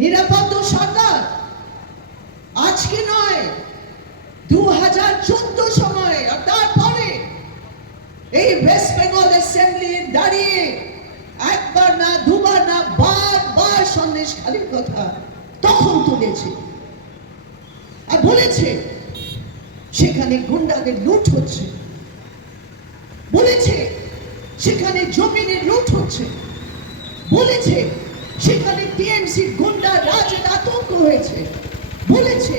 নিরাপদ সরকার। আজকে নয় দু হাজার চোদ্দ সময় তারপরে এই ওয়েস্ট বেঙ্গল অ্যাসেম্বলি দাঁড়িয়ে একবার না, দুবার না, বারবার সন্দেশ খালির কথা তখন তুলেছে। আর বলেছে, সেখানে গুন্ডাদের লুট হচ্ছে। বলেছে, সেখানে জমিনের লুট হচ্ছে। বলেছে সেখানে টিএমসি গুন্ডা রাজের আতঙ্ক হয়েছে। বলেছে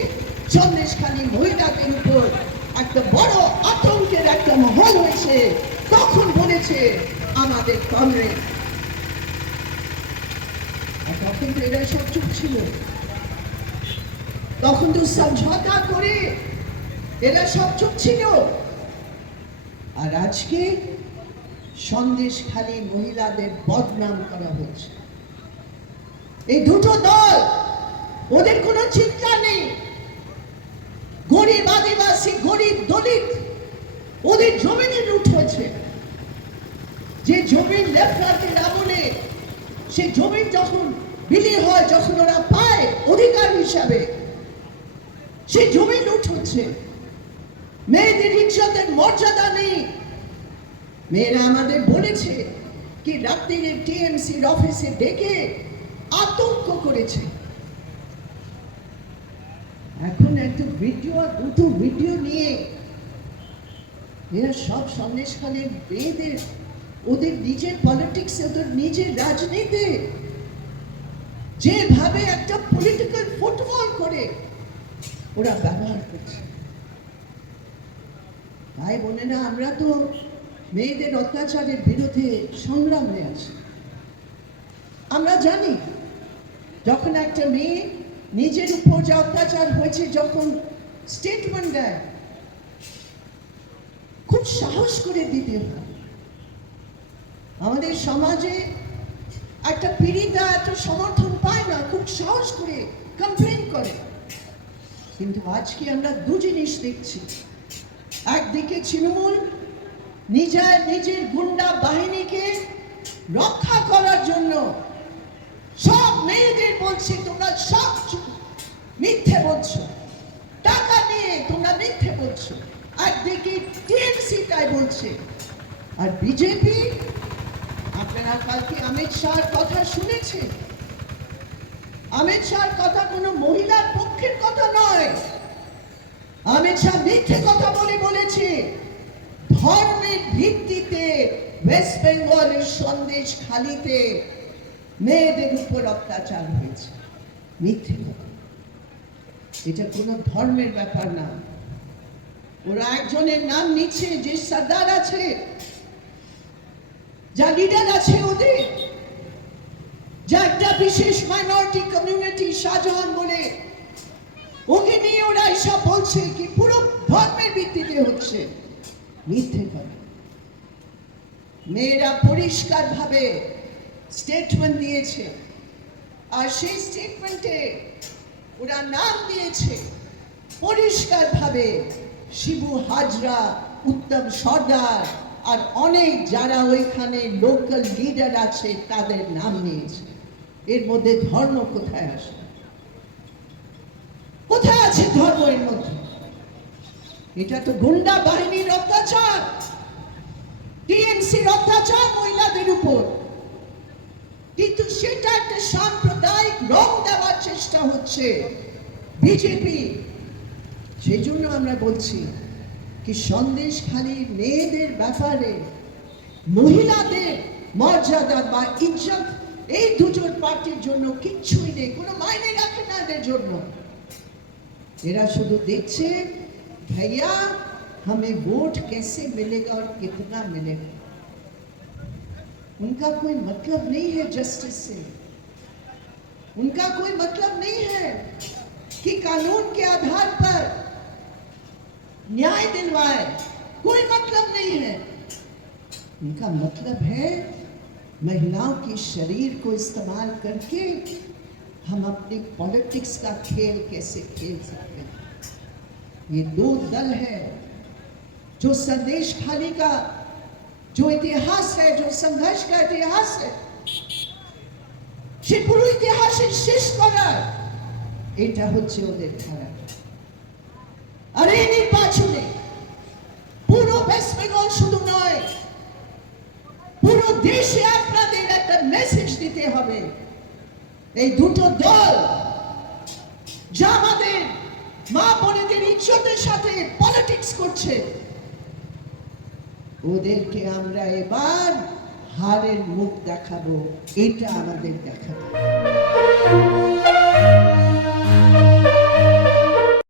সন্দেশখালী মহিলাদের উপর একটা বড় আতঙ্কের একটা মহল হয়েছে। তখন বলেছে, আমাদের কংগ্রেস। তখন তো এরা সব চুপ ছিল। তখন তো সমঝোতা করে এরা সব চুপ ছিল। আর আজকে সন্দেশ খালি মহিলাদের বদনাম করা হচ্ছে এই দুটো দল, ওদের কোনো চিন্তা নেই। গরিব আদিবাসী, গরিব দলিত, ওদের জমিনে লুট হয়েছে যে জমিন লেফটের আমলে, সে জমিন যখন বিলি হয়, যখন ওরা পায় অধিকার হিসাবে, সে জমি লুট হচ্ছে মেয়েদের ইজ্জতের মর্যাদা নেই। মেয়েরা আমাদের বলেছে কি, রাত্রিরে টিএমসির অফিসে ডেকে আতঙ্ক করেছে। এখন একটা ভিডিও আর দুটো ভিডিও নিয়ে এরা সব সন্দেশখালীর মেয়েদের, ওদের নিজের পলিটিক্স ওদের নিজের রাজনীতি। যেভাবে একটা পলিটিক্যাল ফুটবল করে, ওরা ব্যবহার করছে। তাই বলে না আমরা তো মেয়েদের অত্যাচারের বিরুদ্ধে সংগ্রামে আছি। আমরা জানি যখন একটা মেয়ে নিজের উপর যে অত্যাচার হয়েছে, যখন স্টেটমেন্ট দেয়, খুব সাহস করে দিতে হয়। আমাদের সমাজে একটা পীড়িতা এত সমর্থন পায় না, খুব সাহস করে কমপ্লেন করে। কিন্তু আজকে আমরা দু জিনিস দেখছি। একদিকে তৃণমূল নিজের নিজের গুন্ডা বাহিনীকে রক্ষা করার জন্য সব মেয়েদের বলছি, তোমরা সব মিথ্যে বলছো। টাকা নিয়ে তোমরা মিথ্যে বলছো। একদিকে টিএমসি তাই বলছে। আর বিজেপি, আপনারা কালকে অমিত শাহর কথা শুনেছেন? অমিত শাহর কথা কোনো মহিলার পক্ষের কথা নয়। অমিত শাহ মিথ্যে কথা বলে বলেছে। ধর্মের ভিত্তিতে ওয়েস্ট বেঙ্গলের সন্দেশ খালিতে মেয়েদের উপর অত্যাচার হয়েছে। মিথ্যে এটা কোনো ধর্মের ব্যাপার না। ওরা একজনের নাম নিচ্ছে যে সর্দার আছে, যা লিডার আছে ওদের। যা একটা বিশেষ মাইনরিটি কমিউনিটি শাহজাহান বলে। ওকে নিয়ে ওরা এসব বলছে কি পুরো ধর্মের ভিত্তিতে হচ্ছে। মিথ্যে কথা। মেয়েরা পরিষ্কার ভাবে স্টেটমেন্ট দিয়েছে। আর সেই স্টেটমেন্টে ওরা নাম দিয়েছে পরিষ্কার ভাবে শিবু, হাজরা, উত্তম সর্দার আর অনেক যারা ওইখানে লোকাল লিডার আছে, তাদের নাম নিয়েছে। এর মধ্যে ধর্ম কোথায় আসে? কোথায় আছে ধর্ম এর মধ্যে? এটা তো গুন্ডা বাহিনীর অত্যাচার। টিএমসির অত্যাচার মহিলাদের উপর। সাম্প্রদায়িক রং দেওয়ার চেষ্টা হচ্ছে বিজেপি সেই জন্য আমরা বলছি কি সন্দেশ খালি মেয়েদের ব্যাপারে মহিলাদের মর্যাদা বা ইজ্জত এই দুজন পার্টির জন্য কিচ্ছুই নেই কোনো মাইনে রাখে না এদের জন্য এরা শুধু দেখছে भैया हमें वोट कैसे मिलेगा और कितना मिलेगा उनका कोई मतलब नहीं है जस्टिस से उनका कोई मतलब नहीं है कि कानून के आधार पर न्याय दिलवाए। कोई मतलब नहीं है। उनका मतलब है, महिलाओं के शरीर को इस्तेमाल करके हम अपनी पॉलिटिक्स का खेल कैसे खेल सकते हैं। ये दो दल है, जो संदेश खाली का, जो इतिहास है, जो संघर्ष का इतिहास है সে পুরো ইতিহাসের শেষ করা সরকার এটা হচ্ছে ওদের খেলা। আর এই নির্বাচনে পুরো ওয়েস্ট বেঙ্গল শুধু নয়, পুরো দেশে আপনাদের একটা মেসেজ দিতে হবে। এই দুটো দল যা আমাদের মা বোনেদের ইজ্জতের সাথে পলিটিক্স করছে, ওদেরকে আমরা এবার হারের মুখ দেখাবো এটা আমাদের দেখাবো।